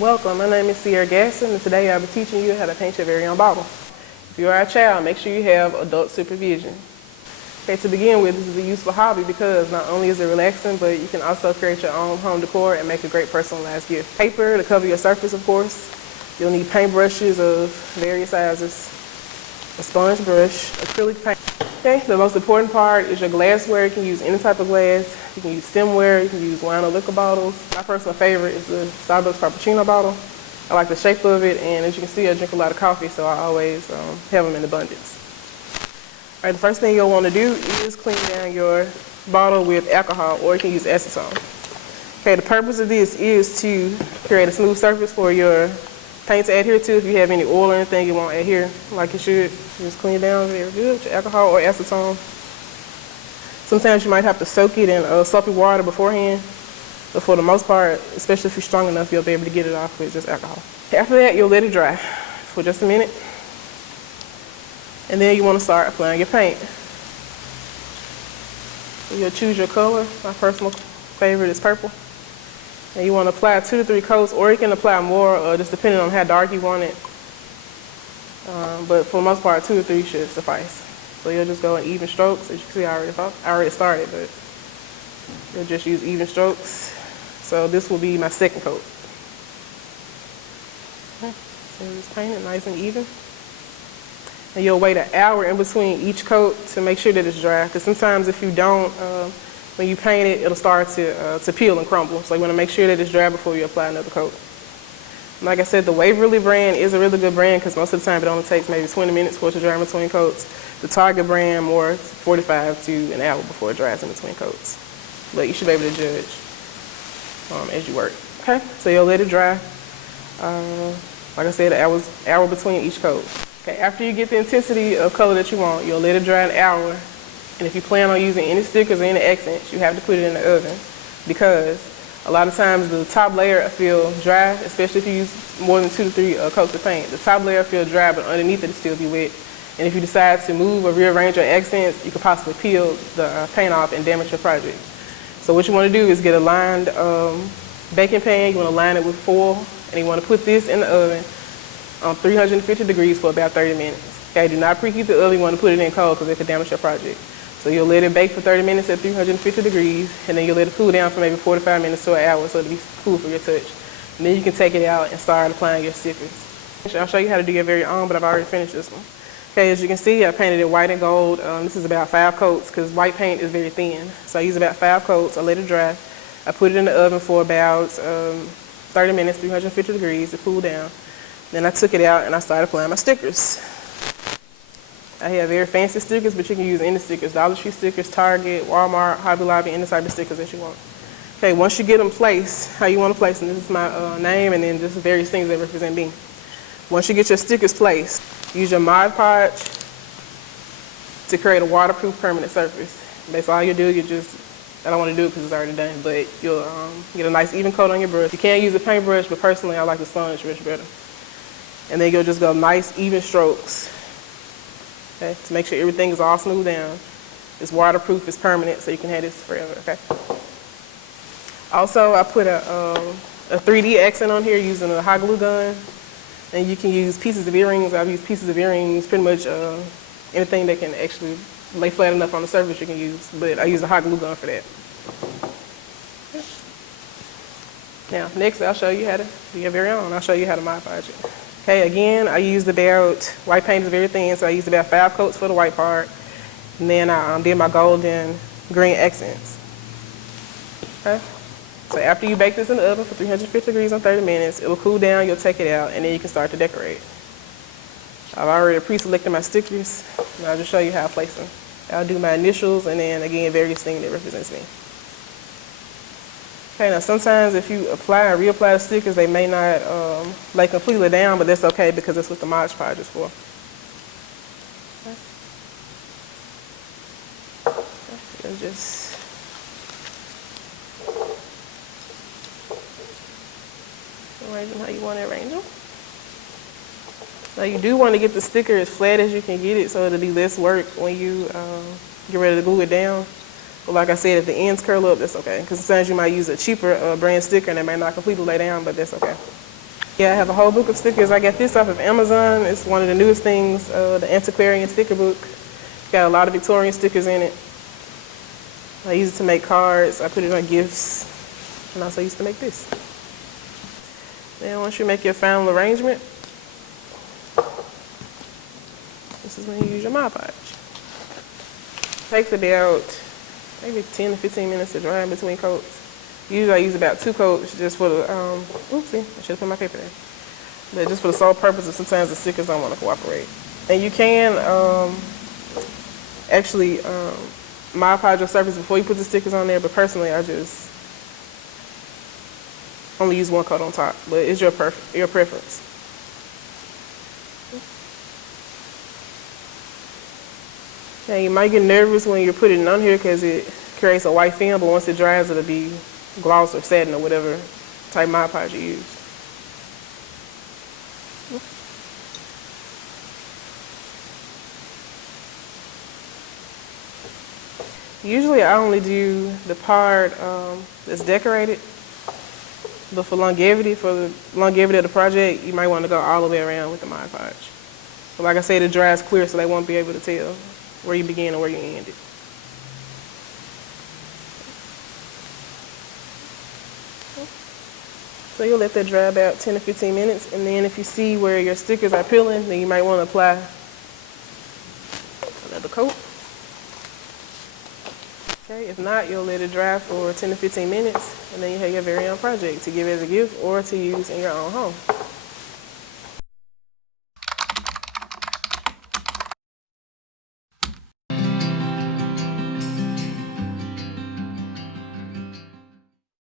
Welcome, my name is Sierra Gasson, and today I'll be teaching you how to paint your very own bottle. If you are a child, make sure you have adult supervision. Okay, to begin with, this is a useful hobby because not only is it relaxing, but you can also create your own home decor and make a great personalized gift. Paper to cover your surface, of course. You'll need paint brushes of various sizes, a sponge brush, acrylic paint. Okay, the most important part is your glassware. You can use any type of glass. You can use stemware, you can use wine or liquor bottles. My personal favorite is the Starbucks Frappuccino bottle. I like the shape of it, and as you can see, I drink a lot of coffee, so I always have them in abundance. All right, the first thing you'll want to do is clean down your bottle with alcohol, or you can use acetone. Okay, the purpose of this is to create a smooth surface for your paint to adhere to. If you have any oil or anything, it won't adhere like it should. Just clean it down very good with your alcohol or acetone. Sometimes you might have to soak it in soapy water beforehand, but for the most part, especially if you're strong enough, you'll be able to get it off with just alcohol. After that, you'll let it dry for just a minute, and then you want to start applying your paint. You'll choose your color. My personal favorite is purple. And you want to apply 2 to 3 coats, or you can apply more, just depending on how dark you want it. But for the most part, 2 to 3 should suffice. So you'll just go in even strokes. As you can see, I already started, but you'll just use even strokes. So this will be my second coat. Okay. So just paint it nice and even. And you'll wait an hour in between each coat to make sure that it's dry. Because sometimes if you don't, when you paint it, it'll start to peel and crumble. So you want to make sure that it's dry before you apply another coat. Like I said, the Waverly brand is a really good brand because most of the time it only takes maybe 20 minutes for it to dry in between coats. The Target brand, more 45 to an hour before it dries in between coats. But you should be able to judge as you work. Okay, so you'll let it dry. Like I said, an hour between each coat. Okay, after you get the intensity of color that you want, you'll let it dry an hour. And if you plan on using any stickers or any accents, you have to put it in the oven because a lot of times the top layer will feel dry, especially if you use more than 2 to 3 coats of paint. The top layer will feel dry, but underneath it will still be wet. And if you decide to move or rearrange your accents, you could possibly peel the paint off and damage your project. So what you want to do is get a lined baking pan. You want to line it with foil, and you want to put this in the oven on 350 degrees for about 30 minutes. Okay, do not preheat the oven. You want to put it in cold because it could damage your project. So you'll let it bake for 30 minutes at 350 degrees, and then you'll let it cool down for maybe 45 minutes to an hour so it'll be cool for your touch. And then you can take it out and start applying your stickers. I'll show you how to do your very own, but I've already finished this one. Okay, as you can see, I painted it white and gold. This is about 5 coats because white paint is very thin. So I use about 5 coats. I let it dry. I put it in the oven for about 30 minutes, 350 degrees to cool down. Then I took it out and I started applying my stickers. I have very fancy stickers, but you can use any stickers. Dollar Tree stickers, Target, Walmart, Hobby Lobby, any type of stickers that you want. Okay, once you get them placed, how you want to place them, this is my name and then just various things that represent me. Once you get your stickers placed, use your Mod Podge to create a waterproof permanent surface. That's all you do. I don't want to do it because it's already done, but you'll get a nice even coat on your brush. You can use a paintbrush, but personally I like the sponge brush better. And then you'll just go nice even strokes. Okay, to make sure everything is all smoothed down. It's waterproof, it's permanent, so you can have this forever, okay? Also, I put a 3D accent on here using a hot glue gun. And you can use pieces of earrings. I've used pieces of earrings, pretty much anything that can actually lay flat enough on the surface you can use. But I use a hot glue gun for that. Now, next I'll show you how to do your very own. I'll show you how to Mod Podge it. Okay, again, I used about, white paint is very thin, so I used about 5 coats for the white part. And then I did my golden green accents. Okay? So after you bake this in the oven for 350 degrees on 30 minutes, it will cool down, you'll take it out, and then you can start to decorate. I've already pre-selected my stickers, and I'll just show you how I place them. I'll do my initials, and then again, various things that represents me. Okay, now sometimes if you apply and reapply the stickers, they may not lay completely down, but that's okay because that's what the Mod Podge is for. Okay. Just arrange them how you want to arrange them. Now you do want to get the sticker as flat as you can get it so it'll be less work when you get ready to glue it down. But like I said, if the ends curl up, that's okay. Because sometimes you might use a cheaper brand sticker and it may not completely lay down, but that's okay. Yeah, I have a whole book of stickers. I got this off of Amazon. It's one of the newest things, the Antiquarian sticker book. Got a lot of Victorian stickers in it. I use it to make cards. I put it on gifts. And also used to make this. Then once you make your final arrangement, this is when you use your Mod Podge. Takes about maybe 10 to 15 minutes to dry in between coats. Usually I use about 2 coats just for the, oopsie, I should have put my paper there. But just for the sole purpose of sometimes the stickers don't want to cooperate. And you can actually Mod Podge your surface before you put the stickers on there, but personally I just only use 1 coat on top, but it's your preference. Now you might get nervous when you're putting it on here because it creates a white film, but once it dries it'll be gloss or satin or whatever type Mod Podge you use. Usually I only do the part that's decorated, but for the longevity of the project, you might want to go all the way around with the Mod Podge. But like I said, it dries clear so they won't be able to tell where you begin and where you end it. So you'll let that dry about 10 to 15 minutes, and then if you see where your stickers are peeling, then you might want to apply another coat. Okay, if not, you'll let it dry for 10 to 15 minutes, and then you have your very own project to give as a gift or to use in your own home.